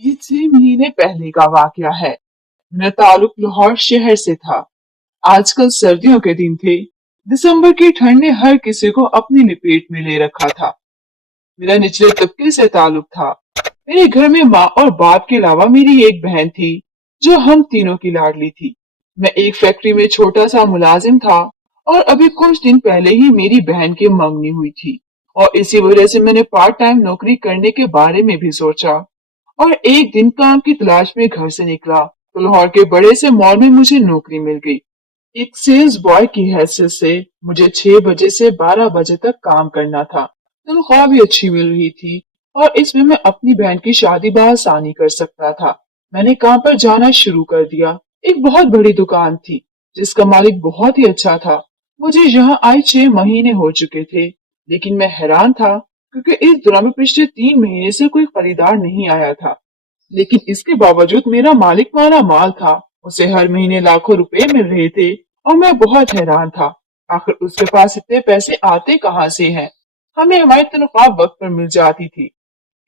ये 6 महीने पहले का वाकया है। मेरा ताल्लुक लाहौर शहर से था। आजकल सर्दियों के दिन थे। दिसंबर की ठंड ने हर किसी को अपनी लपेट में ले रखा था। मेरा निचले तबके से ताल्लुक था। मेरे घर में माँ और बाप के अलावा मेरी एक बहन थी जो हम तीनों की लाडली थी। मैं एक फैक्ट्री में छोटा सा मुलाजिम था और अभी कुछ दिन पहले ही मेरी बहन की मंगनी हुई थी और इसी वजह से मैंने पार्ट टाइम नौकरी करने के बारे में भी सोचा और एक दिन काम की तलाश में घर से निकला तो लाहौर के बड़े से मॉल में मुझे नौकरी मिल गई। एक सेल्स बॉय की हैसियत से मुझे 6 बजे से 12 बजे तक काम करना था। तनख्वाह भी अच्छी मिल रही थी और इसमें मैं अपनी बहन की शादी बआसानी कर सकता था। मैंने काम पर जाना शुरू कर दिया। एक बहुत बड़ी दुकान थी जिसका मालिक बहुत ही अच्छा था। मुझे यहाँ आए 6 महीने हो चुके थे, लेकिन मैं हैरान था क्योंकि इस दौरान में पिछले 3 महीने से कोई खरीदार नहीं आया था। लेकिन इसके बावजूद मेरा मालिक माला माल था। उसे हर महीने लाखों रुपए मिल रहे थे और मैं बहुत हैरान था। आखिर उसके पास इतने पैसे आते कहाँ से हैं? हमें हमारी तनख्वाह वक्त पर मिल जाती थी।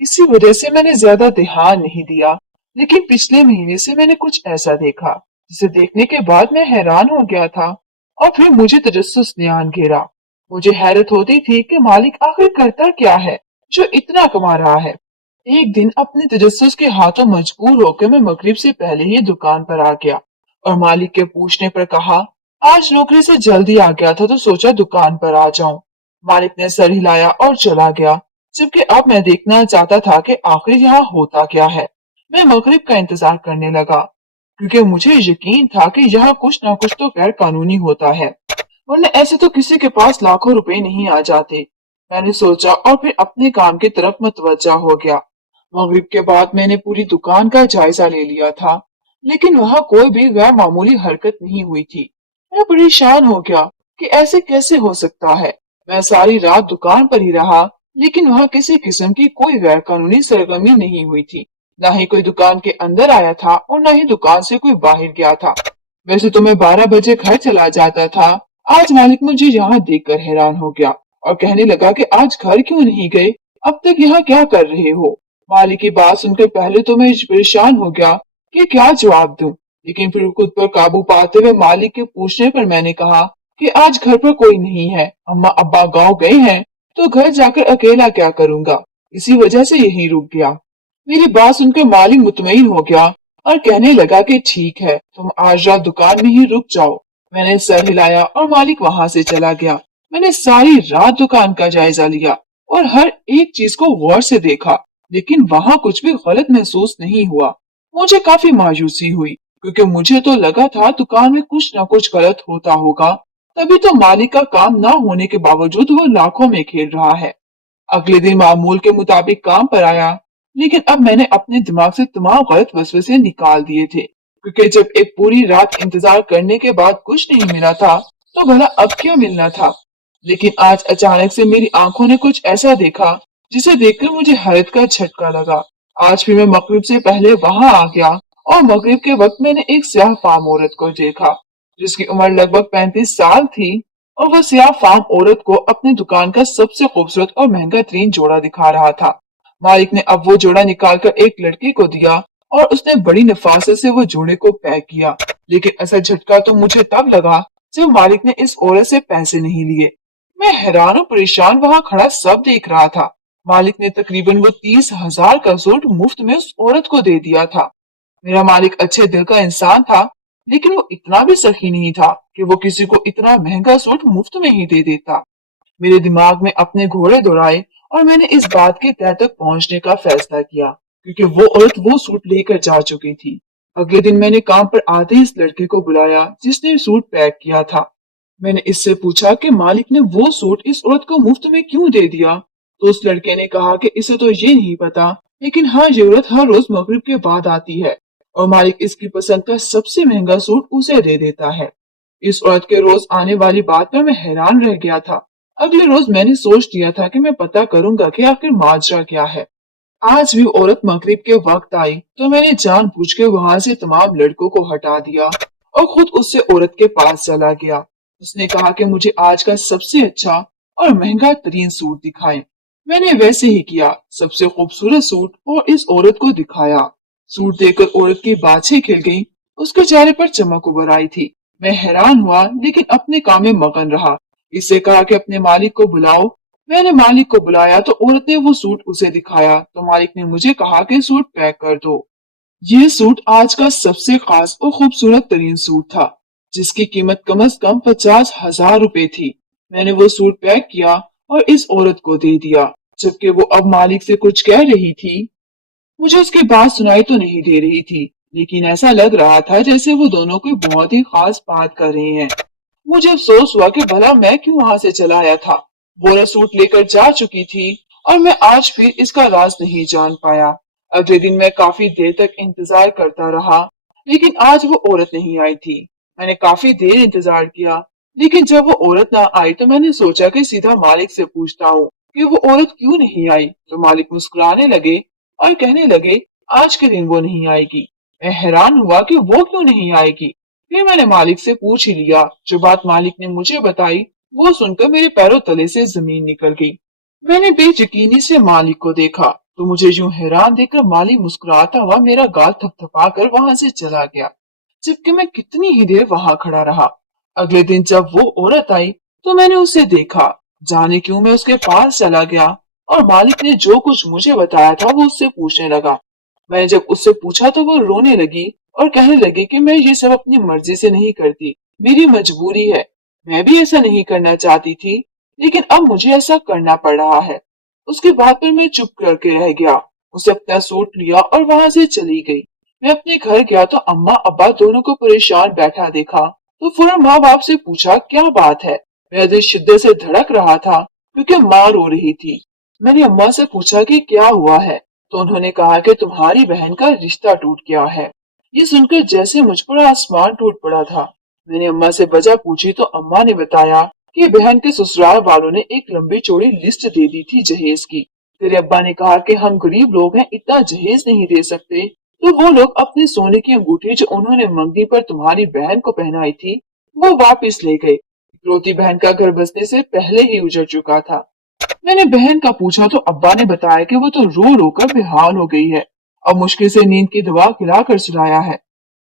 इसी वजह से मैंने ज्यादा ध्यान नहीं दिया। लेकिन पिछले महीने से मैंने कुछ ऐसा देखा जिसे देखने के बाद मैं हैरान हो गया था और फिर मुझे तजस्सुस ने आन घेरा। मुझे हैरत होती थी कि मालिक आखिर करता क्या है जो इतना कमा रहा है। एक दिन अपने तजस्सुस के हाथों मजबूर होकर मैं मगरिब से पहले ही दुकान पर आ गया और मालिक के पूछने पर कहा, आज नौकरी से जल्दी आ गया था तो सोचा दुकान पर आ जाऊं। मालिक ने सर हिलाया और चला गया, जबकि अब मैं देखना चाहता था कि आखिर यहाँ होता क्या है। मैं मगरिब का इंतजार करने लगा क्योंकि मुझे यकीन था कि यहाँ कुछ ना कुछ तो गैर कानूनी होता है, वरना ऐसे तो किसी के पास लाखों रुपए नहीं आ जाते। मैंने सोचा और फिर अपने काम की तरफ मुतवज्जा हो गया। मगरिब के बाद मैंने पूरी दुकान का जायजा ले लिया था, लेकिन वहां कोई भी गैर मामूली हरकत नहीं हुई थी। मैं परेशान हो गया कि ऐसे कैसे हो सकता है। मैं सारी रात दुकान पर ही रहा, लेकिन वहां किसी किस्म की कोई गैर कानूनी सरगर्मी नहीं हुई थी। न ही कोई दुकान के अंदर आया था और न ही दुकान से कोई बाहर गया था। वैसे तो मैं 12 बजे घर चला जाता था। आज मालिक मुझे यहाँ देखकर हैरान हो गया और कहने लगा कि आज घर क्यों नहीं गए, अब तक यहाँ क्या कर रहे हो। मालिक की बात सुनकर पहले तो मैं परेशान हो गया कि क्या जवाब दूं, लेकिन फिर खुद पर काबू पाते हुए मालिक के पूछने पर मैंने कहा कि आज घर पर कोई नहीं है, अम्मा अब्बा गांव गए हैं तो घर जाकर अकेला क्या करूंगा, इसी वजह से यहीं रुक गया। मेरी बात सुनकर मालिक मुतमईन हो गया और कहने लगा कि ठीक है, तुम आज रात दुकान में ही रुक जाओ। मैंने सर हिलाया और मालिक वहां से चला गया। मैंने सारी रात दुकान का जायजा लिया और हर एक चीज को गौर से देखा, लेकिन वहां कुछ भी गलत महसूस नहीं हुआ। मुझे काफी मायूसी हुई क्योंकि मुझे तो लगा था दुकान में कुछ न कुछ गलत होता होगा, तभी तो मालिक का काम ना होने के बावजूद वो लाखों में खेल रहा है। अगले दिन मामूल के मुताबिक काम पर आया, लेकिन अब मैंने अपने दिमाग से तमाम गलत वसवसे निकाल दिए थे, क्योंकि जब एक पूरी रात इंतजार करने के बाद कुछ नहीं मिला था तो भला अब क्यों मिलना था। लेकिन आज अचानक से मेरी आंखों ने कुछ ऐसा देखा जिसे देखकर मुझे हैरत का झटका लगा। आज भी मैं मगरिब से पहले वहां आ गया और मगरिब के वक्त मैंने एक स्याह फाम औरत को देखा जिसकी उम्र लगभग 35 साल थी और वह स्याह फाम औरत को अपनी दुकान का सबसे खूबसूरत और महंगा तरीन जोड़ा दिखा रहा था। मालिक ने अब वो जोड़ा निकालकर एक लड़के को दिया और उसने बड़ी नफासत से वो जोड़े को पैक किया। लेकिन असल झटका तो मुझे तब लगा जब मालिक ने इस औरत से पैसे नहीं लिए। मैं हैरान और परेशान वहां खड़ा सब देख रहा था। मालिक ने तकरीबन वो 30,000 का सूट मुफ्त में उस औरत को दे दिया था। मेरा मालिक अच्छे दिल का इंसान था, लेकिन वो इतना भी सखी नहीं था कि वो किसी को इतना महंगा सूट मुफ्त में ही दे देता। मेरे दिमाग में अपने घोड़े दौड़ाए और मैंने इस बात के तह तक पहुंचने का फैसला किया, क्योंकि वो औरत वो सूट लेकर जा चुकी थी। अगले दिन मैंने काम पर आते ही इस लड़के को बुलाया जिसने सूट पैक किया था। मैंने इससे पूछा कि मालिक ने वो सूट इस औरत को मुफ्त में क्यों दे दिया, तो उस लड़के ने कहा कि इसे तो ये नहीं पता, लेकिन हाँ, ये औरत हर रोज मगरिब के बाद आती है और मालिक इसकी पसंद का सबसे महंगा सूट उसे दे देता है। इस औरत के रोज आने वाली बात पर मैं हैरान रह गया था। अगले रोज मैंने सोच दिया था कि मैं पता करूंगा कि आखिर माजरा क्या है। आज भी औरत मगरिब के वक्त आई तो मैंने जानबूझ के वहां से तमाम लड़कों को हटा दिया और खुद उससे औरत के पास चला गया। उसने कहा कि मुझे आज का सबसे अच्छा और महंगा तरीन सूट दिखाएं। मैंने वैसे ही किया, सबसे खूबसूरत सूट और इस औरत को दिखाया। सूट देखकर औरत की बाछें खिल गईं, उसके चेहरे पर चमक उभर आई थी। मैं हैरान हुआ लेकिन अपने काम में मगन रहा। इससे कहा कि अपने मालिक को बुलाओ। मैंने मालिक को बुलाया तो औरत ने वो सूट उसे दिखाया तो मालिक ने मुझे कहा कि सूट पैक कर दो। यह सूट आज का सबसे खास और खूबसूरत तरीन सूट था, जिसकी कीमत कम से कम 50,000 रुपए थी। मैंने वो सूट पैक किया और इस औरत को दे दिया। जबकि वो अब मालिक से कुछ कह रही थी। मुझे उसकी बात सुनाई तो नहीं दे रही थी, लेकिन ऐसा लग रहा था जैसे वो दोनों कोई बहुत ही खास बात कर रहे हैं। मुझे अफसोस हुआ कि भला मैं क्यों वहां से चला आया था। बोरा सूट लेकर जा चुकी थी और मैं आज फिर इसका राज नहीं जान पाया। अगले दिन मैं काफी देर तक इंतजार करता रहा, लेकिन आज वो औरत नहीं आई थी। मैंने काफी देर इंतजार किया, लेकिन जब वो औरत ना आई तो मैंने सोचा कि सीधा मालिक से पूछता हूँ कि वो औरत क्यों नहीं आई। तो मालिक मुस्कुराने लगे और कहने लगे, आज के दिन वो नहीं आएगी। मैं हैरान हुआ कि वो क्यों नहीं आएगी। फिर मैंने मालिक से पूछ ही लिया। जो बात मालिक ने मुझे बताई वो सुनकर मेरे पैरों तले से जमीन निकल गई। मैंने बेयकीनी से मालिक को देखा तो मुझे यूं हैरान देखकर मालिक मुस्कुराता हुआ मेरा गाल थपथपा कर वहां से चला गया, जबकि मैं कितनी ही देर वहां खड़ा रहा। अगले दिन जब वो औरत आई तो मैंने उसे देखा। जाने क्यों मैं उसके पास चला गया और मालिक ने जो कुछ मुझे बताया था वो उससे पूछने लगा। मैंने जब उससे पूछा तो वो रोने लगी और कहने लगी कि मैं ये सब अपनी मर्जी से नहीं करती, मेरी मजबूरी है। मैं भी ऐसा नहीं करना चाहती थी, लेकिन अब मुझे ऐसा करना पड़ रहा है। उसकी बात पर मैं चुप करके रह गया। उसे अपना सूट लिया और वहां से चली गई। मैं अपने घर गया तो अम्मा अब्बा दोनों को परेशान बैठा देखा तो फौरन माँ बाप से पूछा क्या बात है। मेरा दिल शिद्दत से धड़क रहा था क्योंकि माँ रो रही थी। मैंने अम्मा से पूछा कि क्या हुआ है तो उन्होंने कहा कि तुम्हारी बहन का रिश्ता टूट गया है। ये सुनकर जैसे मुझ पर आसमान टूट पड़ा था। मैंने अम्मा से वजह पूछी तो अम्मा ने बताया कि बहन के ससुराल वालों ने एक लंबी चौड़ी लिस्ट दे दी थी जहेज की। तेरे अब्बा ने कहा कि हम गरीब लोग हैं, इतना जहेज नहीं दे सकते, तो वो लोग अपने सोने की अंगूठी जो उन्होंने मंगनी पर तुम्हारी बहन को पहनाई थी वो वापस ले गए। इकलौती बहन का घर बसने से पहले ही उजड़ चुका था। मैंने बहन का पूछा तो अब्बा ने बताया कि वो तो रो रो कर बेहाल हो गई है। अब मुश्किल से नींद की दवा खिलाकर सुलाया है।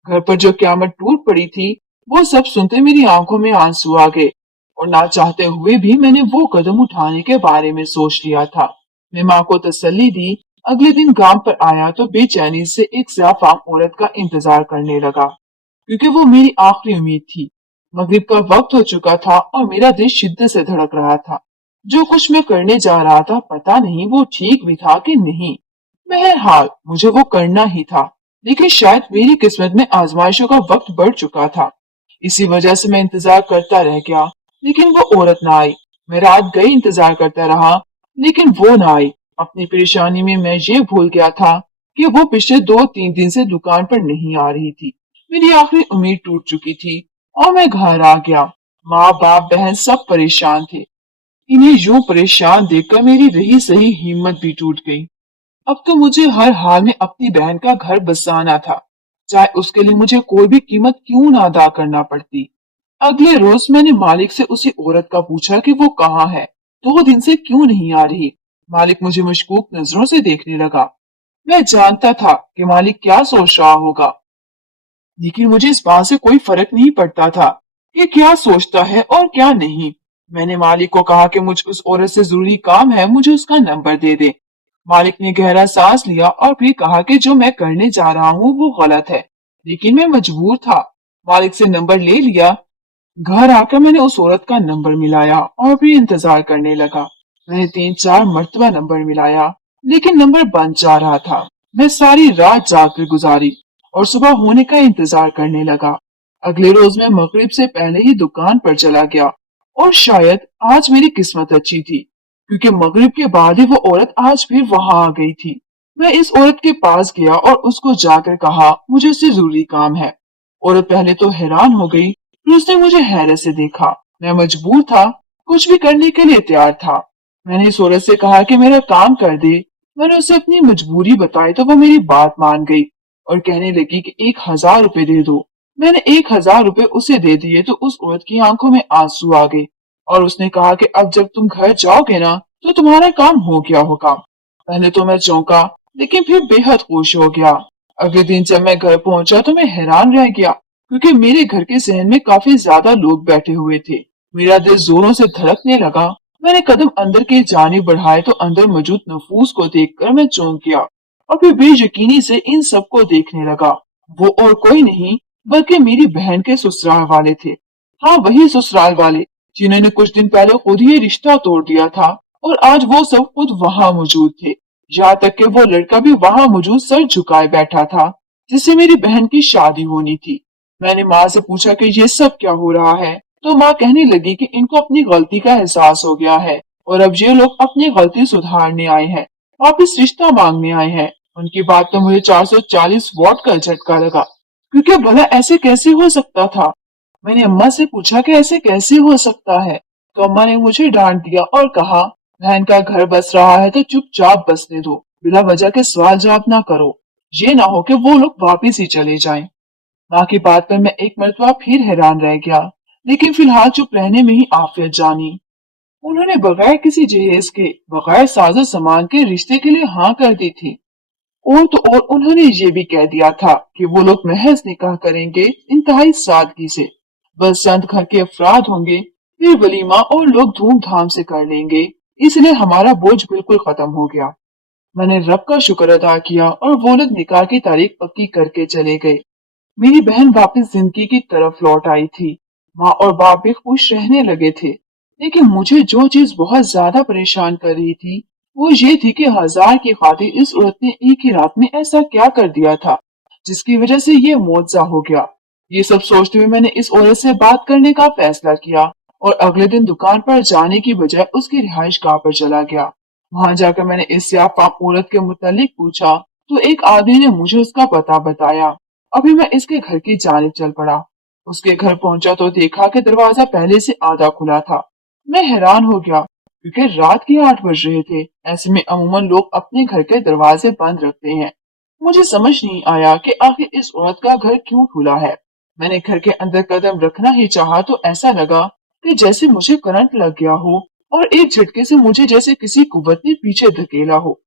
घर पर जो क्यामत टूट पड़ी थी वो सब सुनते मेरी आंखों में आंसू आ गए और ना चाहते हुए भी मैंने वो कदम उठाने के बारे में सोच लिया था। मैं माँ को तसल्ली दी। अगले दिन गांव पर आया तो बेचैनी से एक ज़ाफ़ाम औरत का इंतजार करने लगा, क्योंकि वो मेरी आखिरी उम्मीद थी। मगरिब का वक्त हो चुका था और मेरा दिल शिद्दत से धड़क रहा था। जो कुछ मैं करने जा रहा था पता नहीं वो ठीक भी था कि नहीं। बहरहाल मुझे वो करना ही था, लेकिन शायद मेरी किस्मत में आजमाइशों का वक्त बढ़ चुका था। इसी वजह से मैं इंतजार करता रह गया, लेकिन वो औरत ना आई। मैं रात गई इंतजार करता रहा, लेकिन वो ना आई। अपनी परेशानी में मैं ये भूल गया था कि वो पिछले 2-3 दिन से दुकान पर नहीं आ रही थी। मेरी आखिरी उम्मीद टूट चुकी थी और मैं घर आ गया। माँ बाप बहन सब परेशान थे। इन्हें यूं परेशान देखकर मेरी रही सही हिम्मत भी टूट गई। अब तो मुझे हर हाल में अपनी बहन का घर बसाना था, चाहे उसके लिए मुझे कोई भी कीमत क्यों ना अदा करना पड़ती। अगले रोज मैंने मालिक से उसी औरत का पूछा कि वो कहाँ है, 2 दिन से क्यों नहीं आ रही। मालिक मुझे मशकूक नजरों से देखने लगा। मैं जानता था कि मालिक क्या सोच रहा होगा, लेकिन मुझे इस बात से कोई फर्क नहीं पड़ता था कि क्या सोचता है और क्या नहीं। मैंने मालिक को कहा कि मुझे उस औरत से जरूरी काम है, मुझे उसका नंबर दे दे। मालिक ने गहरा सांस लिया और फिर कहा कि जो मैं करने जा रहा हूँ वो गलत है, लेकिन मैं मजबूर था। मालिक से नंबर ले लिया। घर आकर मैंने उस औरत का नंबर मिलाया और फिर इंतजार करने लगा। मैंने 3-4 मर्तबा नंबर मिलाया, लेकिन नंबर बंद जा रहा था। मैं सारी रात जाकर गुजारी और सुबह होने का इंतजार करने लगा। अगले रोज मैं मगरिब से पहले ही दुकान पर चला गया और शायद आज मेरी किस्मत अच्छी थी, क्योंकि मगरिब के बाद ही वो औरत आज फिर वहां आ गई थी। मैं इस औरत के पास गया और उसको जाकर कहा मुझे उससे जरूरी काम है। औरत पहले तो हैरान हो गई, फिर उसने मुझे हैरत से देखा। मैं मजबूर था, कुछ भी करने के लिए तैयार था। मैंने इस औरत से कहा कि मेरा काम कर दे। मैंने उसे अपनी मजबूरी बताई तो वो मेरी बात मान गई और कहने लगी कि 1,000 रुपए दे दो। मैंने 1,000 रुपए उसे दे दिए तो उस औरत की आंखों में आंसू आ गए और उसने कहा कि अब जब तुम घर जाओगे ना तो तुम्हारा काम हो गया होगा। पहले तो मैं चौंका, लेकिन फिर बेहद खुश हो गया। अगले दिन जब मैं घर पहुंचा तो मैं हैरान रह गया, क्योंकि मेरे घर के सहन में काफी ज्यादा लोग बैठे हुए थे। मेरा दिल जोरों से धड़कने लगा। मैंने कदम अंदर के जाने बढ़ाए तो अंदर मौजूद नफूस को देखकर मैं चौंक गया और फिर बेयकीनी से इन सबको देखने लगा। वो और कोई नहीं बल्कि मेरी बहन के ससुराल वाले थे। हाँ, वही ससुराल वाले जिन्होंने कुछ दिन पहले खुद ही रिश्ता तोड़ दिया था और आज वो सब खुद वहां मौजूद थे। यहाँ तक कि वो लड़का भी वहां मौजूद सर झुकाए बैठा था जिससे मेरी बहन की शादी होनी थी। मैंने माँ से पूछा कि ये सब क्या हो रहा है, तो माँ कहने लगी कि इनको अपनी गलती का एहसास हो गया है और अब ये लोग अपनी गलती सुधारने आए हैं, वापिस रिश्ता मांगने आए हैं। उनकी बात तो मुझे 440 वॉट का झटका लगा, क्योंकि भला ऐसे कैसे हो सकता था। मैंने अम्मा से पूछा कि ऐसे कैसे हो सकता है, तो अम्मा ने मुझे डांट दिया और कहा, बहन का घर बस रहा है तो चुपचाप बसने दो, बिना वजह के सवाल जवाब ना करो, ये ना हो कि वो लोग वापिस ही चले जाएं। माँ की बात पर मैं एक मरतबा फिर हैरान रह गया, लेकिन फिलहाल चुप रहने में ही आफियत जानी। उन्होंने बगैर किसी जहेज के, बगैर साजो सामान के रिश्ते के लिए हाँ कर दी थी। और तो और उन्होंने ये भी कह दिया था कि वो लोग महज निकाह करेंगे इंतहाई सादगी से, बस चंद घर के अफराद होंगे, फिर वलीमा और लोग धूमधाम से कर लेंगे, इसलिए हमारा बोझ बिल्कुल खत्म हो गया। मैंने रब का शुक्र अदा किया और वो लोग निकाह की तारीख पक्की करके चले गए। मेरी बहन वापस जिंदगी की तरफ लौट आई थी। माँ और बाप भी खुश रहने लगे थे, लेकिन मुझे जो चीज बहुत ज्यादा परेशान कर रही थी वो ये थी कि हजार की खातिर इस औरत ने एक ही रात में ऐसा क्या कर दिया था जिसकी वजह से ये मुआवजा हो गया। ये सब सोचते हुए मैंने इस औरत से बात करने का फैसला किया और अगले दिन दुकान पर जाने की बजाय उसकी रिहाइश गाह पर चला गया। वहां जाकर मैंने इस सियाफाम औरत के मुतालिक पूछा तो एक आदमी ने मुझे उसका पता बताया। अभी मैं इसके घर की जानिब चल पड़ा। उसके घर पहुंचा तो देखा कि दरवाजा पहले से आधा खुला था। मैं हैरान हो गया, क्योंकि रात के 8 बज रहे थे। ऐसे में अमूमन लोग अपने घर के दरवाजे बंद रखते हैं। मुझे समझ नहीं आया कि आखिर इस औरत का घर क्यों खुला है। मैंने घर के अंदर कदम रखना ही चाहा तो ऐसा लगा कि जैसे मुझे करंट लग गया हो और एक झटके से मुझे जैसे किसी कुव्वत ने पीछे धकेला हो।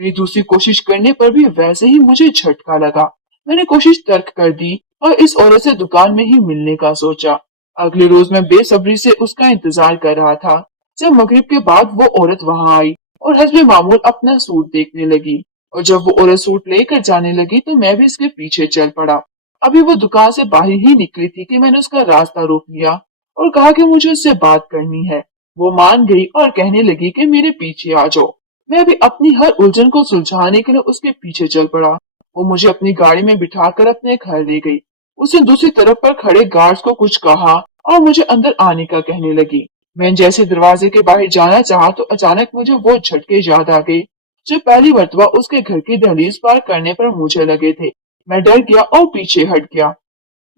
मेरी दूसरी कोशिश करने पर भी वैसे ही मुझे झटका लगा। मैंने कोशिश तर्क कर दी और इस औरत से दुकान में ही मिलने का सोचा। अगले रोज मैं बेसब्री से उसका इंतजार कर रहा था। जब मगरिब के बाद वो औरत वहां आई और हस्बे मामूल अपना सूट देखने लगी, और जब वो औरत सूट लेकर जाने लगी तो मैं भी इसके पीछे चल पड़ा। अभी वो दुकान से बाहर ही निकली थी कि मैंने उसका रास्ता रोक लिया और कहा कि मुझे उससे बात करनी है। वो मान गई और कहने लगी कि मेरे पीछे आ जाओ। मैं भी अपनी हर उलझन को सुलझाने के लिए उसके पीछे चल पड़ा। वो मुझे अपनी गाड़ी में बिठाकर अपने घर ले गई। उसने दूसरी तरफ पर खड़े गार्ड्स को कुछ कहा और मुझे अंदर आने का कहने लगी। मैं जैसे दरवाजे के बाहर जाना चाहा तो अचानक मुझे वो झटके याद आ गए जो पहली मर्तबा उसके घर की दहलीज पार करने पर मुझे लगे थे। मैं डर गया और पीछे हट गया।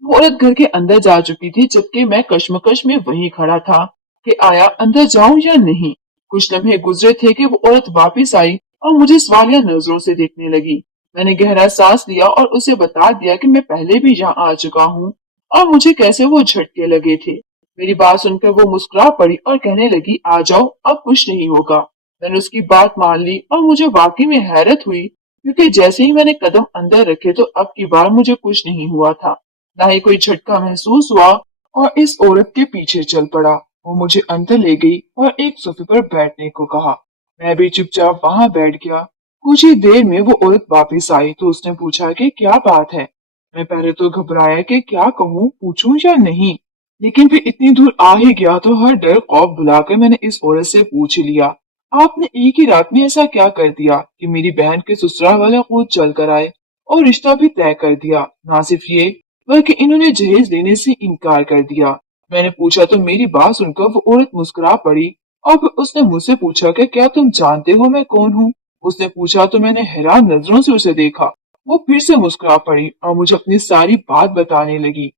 वो औरत घर के अंदर जा चुकी थी, जबकि मैं कश्मकश में वहीं खड़ा था कि आया अंदर जाऊं या नहीं। कुछ लम्हे गुजरे थे कि वो औरत वापिस आई और मुझे सवालिया नजरों से देखने लगी। मैंने गहरा सांस लिया और उसे बता दिया कि मैं पहले भी यहाँ आ चुका हूँ और मुझे कैसे वो झटके लगे थे। मेरी बात सुनकर वो मुस्कुरा पड़ी और कहने लगी, आ जाओ, अब कुछ नहीं होगा। मैंने उसकी बात मान ली और मुझे वाकई में हैरत हुई, क्योंकि जैसे ही मैंने कदम अंदर रखे तो अब की बार मुझे कुछ नहीं हुआ था, ना ही कोई झटका महसूस हुआ, और इस औरत के पीछे चल पड़ा। वो मुझे अंदर ले गई और एक सोफे पर बैठने को कहा। मैं भी चुपचाप वहां बैठ गया। कुछ ही देर में वो औरत वापस आई तो उसने पूछा कि क्या बात है। मैं पहले तो घबराया कि क्या कहूँ, पूछूं या नहीं, लेकिन फिर इतनी दूर आ ही गया तो हर डर खौफ भुलाकर मैंने इस औरत से पूछ लिया, आपने एक ही रात में ऐसा क्या कर दिया कि मेरी बहन के ससुराल वाले खुद चल कर आए और रिश्ता भी तय कर दिया। ना सिर्फ ये, बल्कि इन्होंने जहेज देने से इनकार कर दिया। मैंने पूछा तो मेरी बात सुनकर वो औरत मुस्कुरा पड़ी और फिर उसने मुझसे पूछा कि क्या तुम जानते हो मैं कौन हूँ। उसने पूछा तो मैंने हैरान नजरों से उसे देखा। वो फिर से मुस्कुरा पड़ी और मुझे अपनी सारी बात बताने लगी।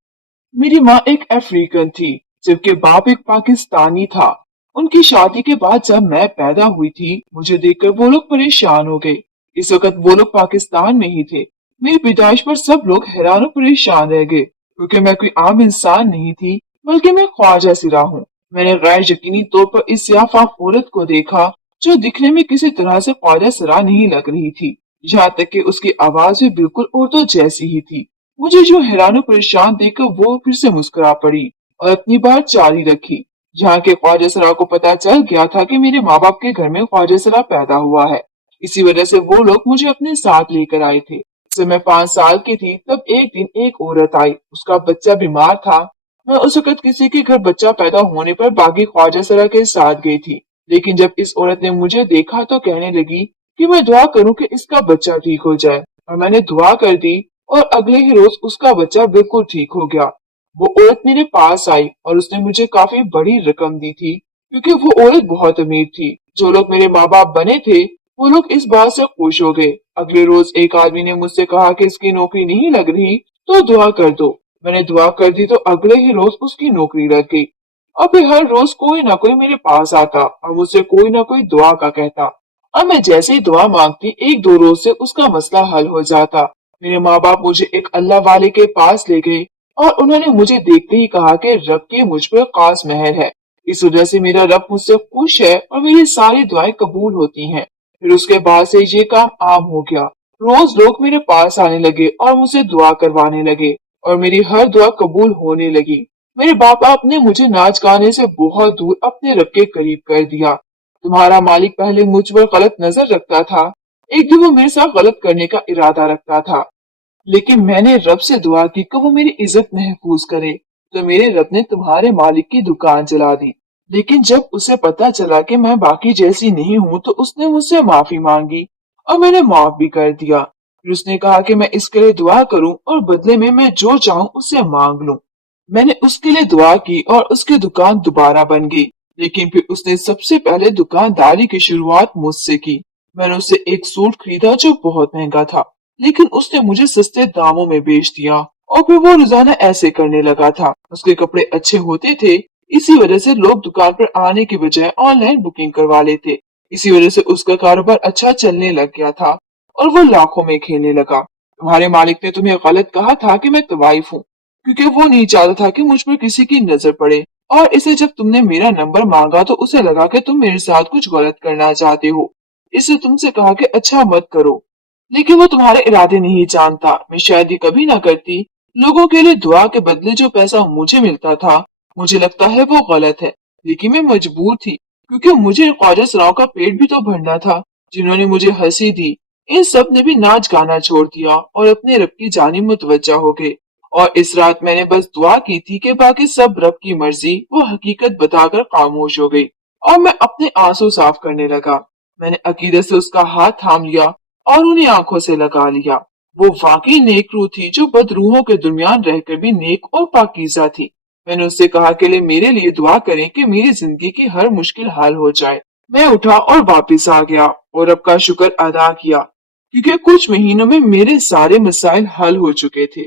मेरी माँ एक अफ्रीकन थी, जबकि बाप एक पाकिस्तानी था। उनकी शादी के बाद जब मैं पैदा हुई थी, मुझे देखकर वो लोग परेशान हो गए। इस वक्त वो लोग पाकिस्तान में ही थे। मेरी पैदाइश पर सब लोग हैरान और परेशान रह गए, क्योंकि मैं कोई आम इंसान नहीं थी, बल्कि मैं ख्वाजा सिरा हूँ। मैंने गैर यकीनी तौर पर इस सियाफाम औरत को देखा जो दिखने में किसी तरह से ख्वाजा सिरा नहीं लग रही थी। यहाँ तक कि उसकी आवाज भी बिल्कुल उर्दू जैसी ही थी। मुझे जो हैरान और परेशान देखकर वो फिर से मुस्कुरा पड़ी और अपनी बात जारी रखी। जहाँ के ख्वाजा सरा को पता चल गया था कि मेरे माँ बाप के घर में ख्वाजा सरा पैदा हुआ है, इसी वजह से वो लोग मुझे अपने साथ लेकर आए थे। जब मैं 5 साल की थी तब एक दिन एक औरत आई, उसका बच्चा बीमार था। मैं उस वक्त किसी के घर बच्चा पैदा होने पर बागी ख्वाजा सरा के साथ गई थी, लेकिन जब इस औरत ने मुझे देखा तो कहने लगी कि मैं दुआ करूं कि इसका बच्चा ठीक हो जाए, और मैंने दुआ कर दी और अगले ही रोज उसका बच्चा बिल्कुल ठीक हो गया। वो औरत मेरे पास आई और उसने मुझे काफी बड़ी रकम दी थी, क्योंकि वो औरत बहुत अमीर थी। जो लोग मेरे माँ बाप बने थे वो लोग इस बात से खुश हो गए। अगले रोज एक आदमी ने मुझसे कहा कि इसकी नौकरी नहीं लग रही तो दुआ कर दो। मैंने दुआ कर दी तो अगले ही रोज उसकी नौकरी लग गई। अब फिर हर रोज कोई ना कोई मेरे पास आता और मुझसे कोई ना कोई दुआ का कहता, और मैं जैसे ही दुआ मांगती एक दो रोज से उसका मसला हल हो जाता। मेरे माँ बाप मुझे एक अल्लाह वाले के पास ले गए और उन्होंने मुझे देखते ही कहा कि रब की मुझ पर खास मेहर है, इस वजह से मेरा रब मुझसे खुश है और मेरी सारी दुआएं कबूल होती हैं। फिर उसके बाद से ये काम आम हो गया। रोज लोग मेरे पास आने लगे और मुझसे दुआ करवाने लगे और मेरी हर दुआ कबूल होने लगी। मेरे बाप बाप ने मुझे नाच गाने से बहुत दूर अपने रब के करीब कर दिया। तुम्हारा मालिक पहले मुझ पर गलत नजर रखता था, एक दिन वो मेरे साथ गलत करने का इरादा रखता था, लेकिन मैंने रब से दुआ की कि वो मेरी इज्जत महफूज करे, तो मेरे रब ने तुम्हारे मालिक की दुकान जला दी। लेकिन जब उसे पता चला कि मैं बाकी जैसी नहीं हूँ तो उसने मुझसे माफी मांगी और मैंने माफ भी कर दिया। फिर उसने कहा कि मैं इसके लिए दुआ करूं और बदले में मैं जो चाहूं उससे मांग लूं। मैंने उसके लिए दुआ की और उसकी दुकान दोबारा बन गई, लेकिन फिर उसने सबसे पहले दुकानदारी की शुरुआत मुझसे की। मैंने उससे एक सूट खरीदा जो बहुत महंगा था, लेकिन उसने मुझे सस्ते दामों में बेच दिया और फिर वो रोजाना ऐसे करने लगा था। उसके कपड़े अच्छे होते थे, इसी वजह से लोग दुकान पर आने की बजाय ऑनलाइन बुकिंग करवा लेते। इसी वजह से उसका कारोबार अच्छा चलने लग गया था और वो लाखों में खेलने लगा। तुम्हारे मालिक ने तुम्हें गलत कहा था कि मैं तवाइफ हूँ, क्योंकि वो नहीं चाहता था कि मुझ पर किसी की नजर पड़े। और इसे जब तुमने मेरा नंबर मांगा तो उसे लगा कि तुम मेरे साथ कुछ गलत करना चाहते हो, इससे तुमसे कहा कि अच्छा मत करो। लेकिन वो तुम्हारे इरादे नहीं जानता। मैं शायद ये कभी ना करती। लोगों के लिए दुआ के बदले जो पैसा मुझे मिलता था, मुझे लगता है वो गलत है, लेकिन मैं मजबूर थी, क्योंकि मुझे ख्वाजा सराओं का पेट भी तो भरना था। जिन्होंने मुझे हंसी दी, इन सब ने भी नाच गाना छोड़ दिया और अपने रब की जानिब मुतवज्जा हो गए। और इस रात मैंने बस दुआ की थी कि बाकी सब रब की मर्जी वो हकीकत बताकर खामोश हो गई और मैं अपने आंसू साफ करने लगा। मैंने अकीदत से उसका हाथ थाम लिया और उन्हें आंखों से लगा लिया। वो वाकई नेक रूह थी जो बदरूहों के दरमियान रहकर भी नेक और पाकीज़ा थी। मैंने उससे कहा कि मेरे लिए दुआ करें कि मेरी जिंदगी की हर मुश्किल हल हो जाए। मैं उठा और वापस आ गया और रब का शुक्र अदा किया, क्योंकि कुछ महीनों में मेरे सारे मसाइल हल हो चुके थे।